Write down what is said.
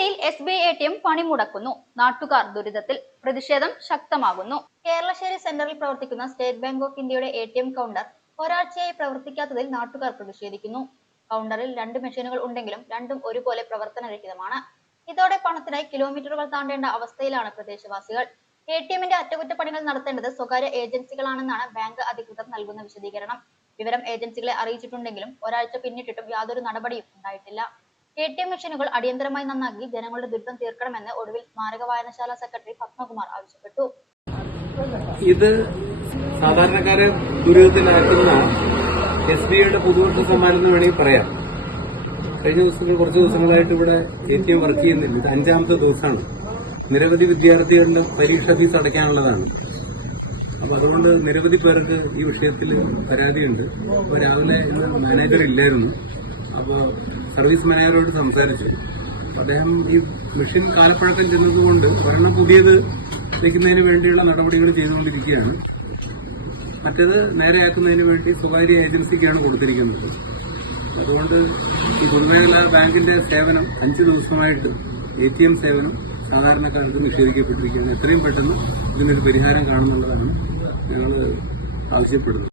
കേരളശ്ശേരിയിൽ S B I T M പണിമുടക്കുന്നു. നാട്ടുകാർ ദുരിതത്തിൽ പ്രതിഷേധം ശക്തമാകുന്നു. കേരളശ്ശേരി സെന്ററിൽ പ്രവർത്തിക്കുന്ന സ്റ്റേറ്റ് ബാങ്ക് ഓഫ് ഇന്ത്യയുടെ എ ടി എം കൗണ്ടർ ഒരാഴ്ചയായി പ്രവർത്തിക്കാത്തതിൽ നാട്ടുകാർ പ്രതിഷേധിക്കുന്നു. കൗണ്ടറിൽ രണ്ട് മെഷീനുകൾ ഉണ്ടെങ്കിലും രണ്ടും ഒരുപോലെ പ്രവർത്തനരഹിതമാണ്. ഇതോടെ പണത്തിനായി കിലോമീറ്ററുകൾ താണ്ടേണ്ട അവസ്ഥയിലാണ് പ്രദേശവാസികൾ. എ ടി എമ്മിന്റെ അറ്റകുറ്റപ്പണികൾ നടത്തേണ്ടത് സ്വകാര്യ ഏജൻസികളാണെന്നാണ് ബാങ്ക് അധികൃതർ നൽകുന്ന വിശദീകരണം. വിവരം ഏജൻസികളെ അറിയിച്ചിട്ടുണ്ടെങ്കിലും ഒരാഴ്ച പിന്നിട്ടിട്ടും യാതൊരു നടപടിയും ഉണ്ടായിട്ടില്ല. എ ടി എം മെഷീനുകൾ അടിയന്തരമായി നന്നാക്കി ജനങ്ങളുടെ ദുരിതം തീർക്കണമെന്ന് ഒടുവിൽ സ്മാരക വായനശാല സെക്രട്ടറി പത്മകുമാർ ആവശ്യപ്പെട്ടു. ഇത് സാധാരണക്കാരെ ദുരിതത്തിലാക്കുന്ന എസ് ബി ഐയുടെ പുതുവർഷ സമ്മാനം എന്ന് വേണമെങ്കിൽ പറയാം. കഴിഞ്ഞ ദിവസങ്ങൾ കുറച്ച് ദിവസങ്ങളായിട്ട് ഇവിടെ എ ടി എം വർക്ക് ചെയ്യുന്നില്ല. ഇത് അഞ്ചാമത്തെ ദിവസമാണ്. നിരവധി വിദ്യാർത്ഥികളുടെ പരീക്ഷ ഫീസ് അടയ്ക്കാനുള്ളതാണ്. അപ്പൊ അതുകൊണ്ട് നിരവധി പേർക്ക് ഈ വിഷയത്തിൽ പരാതിയുണ്ട്. അപ്പോൾ രാവിലെ ഇന്ന് മാനേജർ ഇല്ലായിരുന്നു. അപ്പോൾ സർവീസ് മാനേജറോട് സംസാരിച്ചു. അദ്ദേഹം ഈ മെഷീൻ കാലപ്പഴക്കം ചെന്നതുകൊണ്ട് ഒരെണ്ണം പുതിയത് വയ്ക്കുന്നതിന് വേണ്ടിയുള്ള നടപടികൾ ചെയ്തുകൊണ്ടിരിക്കുകയാണ്. മറ്റേത് നേരെയാക്കുന്നതിന് വേണ്ടി സ്വകാര്യ ഏജൻസിക്കാണ് കൊടുത്തിരിക്കുന്നത്. അതുകൊണ്ട് ഈ പൊതുമേഖലാ ബാങ്കിന്റെ സേവനം അഞ്ച് ദിവസമായിട്ട് എ ടി എം സേവനം സാധാരണക്കാർക്ക് നിഷേധിക്കപ്പെട്ടിരിക്കുകയാണ്. എത്രയും പെട്ടെന്ന് ഇതിനൊരു പരിഹാരം കാണുന്നുള്ളതാണ് ഞങ്ങൾ ആവശ്യപ്പെടുന്നത്.